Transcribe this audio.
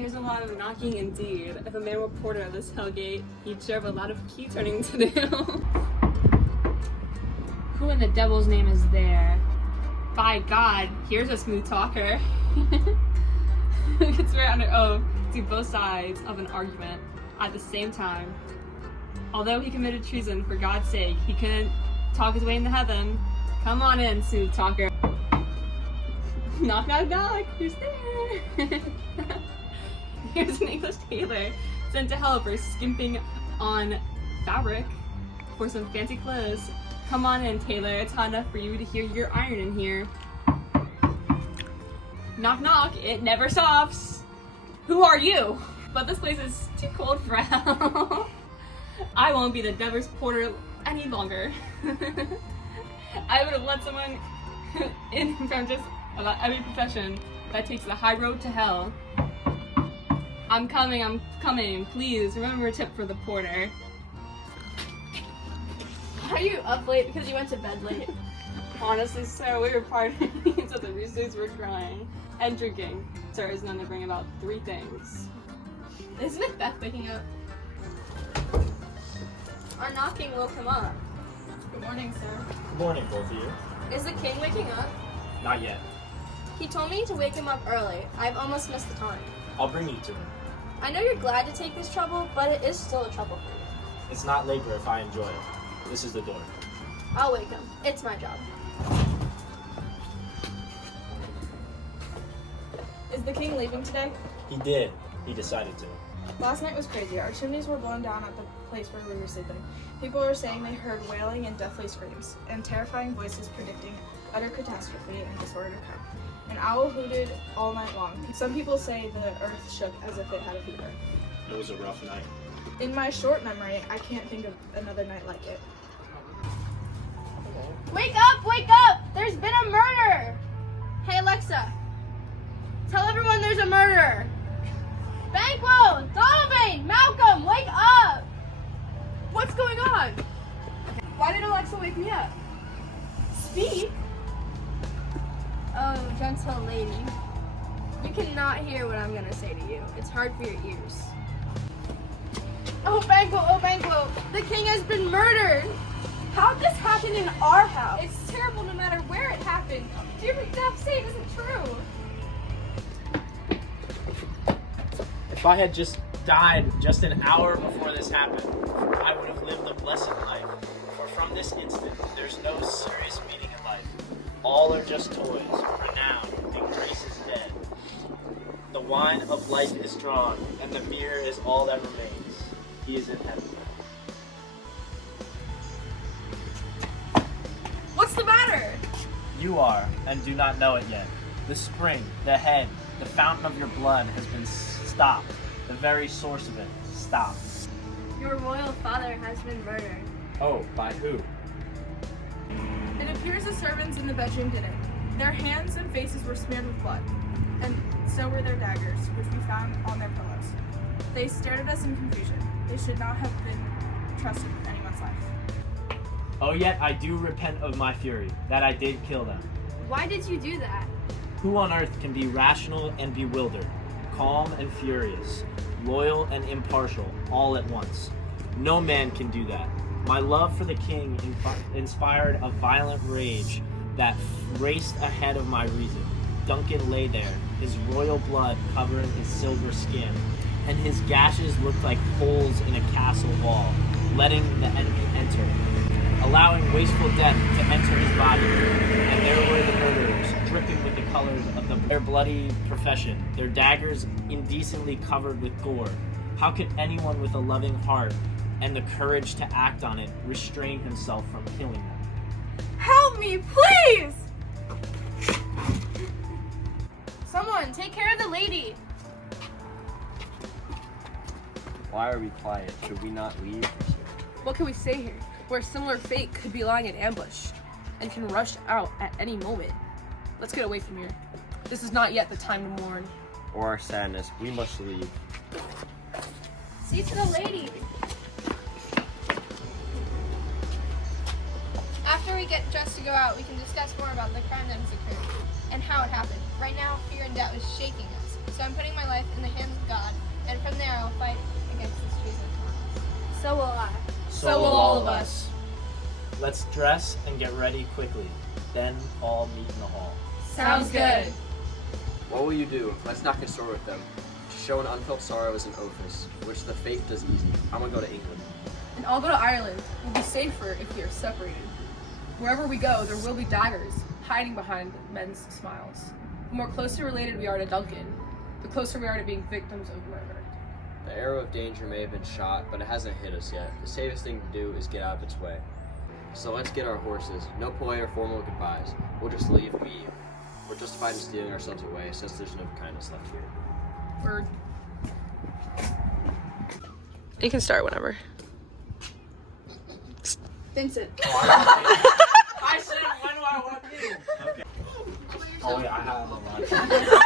Here's a lot of knocking indeed. If a man were porter of this hellgate, he'd sure have a lot of key turning to do. Who in the devil's name is there? By God, here's a smooth talker. Who can swear under oath to both sides of an argument at the same time. Although he committed treason, for God's sake, he couldn't talk his way into heaven. Come on in, smooth talker. Knock, knock, knock. Who's there? Here's an English tailor sent to hell for skimping on fabric for some fancy clothes. Come on in, tailor. It's hot enough for you to hear your iron in here. Knock, knock. It never stops. Who are you? But this place is too cold for hell. I won't be the devil's porter any longer. I would have let someone in from just about every profession that takes the high road to hell. I'm coming. Please remember a tip for the porter. Are you up late because you went to bed late? Honestly, sir, we were partying so the roosters were crying. And drinking. Sir is known to bring about 3 things. Is Macbeth waking up? Our knocking woke him up. Good morning, sir. Good morning, both of you. Is the king waking up? Not yet. He told me to wake him up early. I've almost missed the time. I'll bring you to him. I know you're glad to take this trouble, but it is still a trouble for you. It's not labor if I enjoy it. This is the door. I'll wake him. It's my job. Is the king leaving today? He did. He decided to. Last night was crazy. Our chimneys were blown down at the place where we were sleeping. People were saying they heard wailing and deathly screams, and terrifying voices predicting utter catastrophe and disorder to come. An owl hooted all night long. Some people say the earth shook as if it had a fever. It was a rough night. In my short memory, I can't think of another night like it. Wake up! Wake up! There's been a murder! Hey, Alexa. Tell everyone there's a murderer. Banquo! Donovan! Malcolm! Wake up! What's going on? Why did Alexa wake me up? Speak? Oh, gentle lady. You cannot hear what I'm gonna say to you. It's hard for your ears. Oh, Banquo! The king has been murdered! How'd this happen in our house? It's terrible no matter where it happened. Dear Macbeth, say it isn't true. If I had just died just an hour before this happened, I would have lived a blessed life. For from this instant, there's no serious meaning in life. All are just toys, renown, and grace is dead. The wine of life is drawn, and the beer is all that remains. He is in heaven. What's the matter? You are, and do not know it yet. The spring, the head, the fountain of your blood has been stopped. The very source of it, stopped. Your royal father has been murdered. Oh, by who? It appears the servants in the bedroom did it. Their hands and faces were smeared with blood, and so were their daggers, which we found on their pillows. They stared at us in confusion. They should not have been trusted with anyone's life. Oh, yet I do repent of my fury, that I did kill them. Why did you do that? Who on earth can be rational and bewildered, calm and furious, loyal and impartial, all at once? No man can do that. My love for the king inspired a violent rage that raced ahead of my reason. Duncan lay there, his royal blood covering his silver skin, and his gashes looked like holes in a castle wall, letting the enemy enter, allowing wasteful death to enter his body. And there were the murderers, dripping with the colors of their bloody profession, their daggers indecently covered with gore. How could anyone with a loving heart and the courage to act on it restrain himself from killing them? Help me, please! Someone, take care of the lady. Why are we quiet? Should we not leave? What can we say here, where a similar fate could be lying in ambush and can rush out at any moment? Let's get away from here. This is not yet the time to mourn. Or our sadness, we must leave. See to the lady. After we get dressed to go out, we can discuss more about the crime that has occurred and how it happened. Right now, fear and doubt is shaking us, So I'm putting my life in the hands of God, and from there I'll fight against this treason. So will I. So will all of us. Let's dress and get ready quickly. Then all meet in the hall. Sounds good. What will you do? Let's not consort with them. To show an unfelt sorrow is an ophis, which the faith does easy. I'm gonna go to England. And I'll go to Ireland. We'll be safer if we are separated. Wherever we go, there will be daggers hiding behind men's smiles. The more closely related we are to Duncan, the closer we are to being victims of murder. The arrow of danger may have been shot, but it hasn't hit us yet. The safest thing to do is get out of its way. So let's get our horses. No polite or formal goodbyes. We'll just leave immediately. We're justified in stealing ourselves away, since there's no kindness left here. Word. You can start whenever. Vincent. I said, when do I want to do? Okay. Oh, yeah, I have a lot.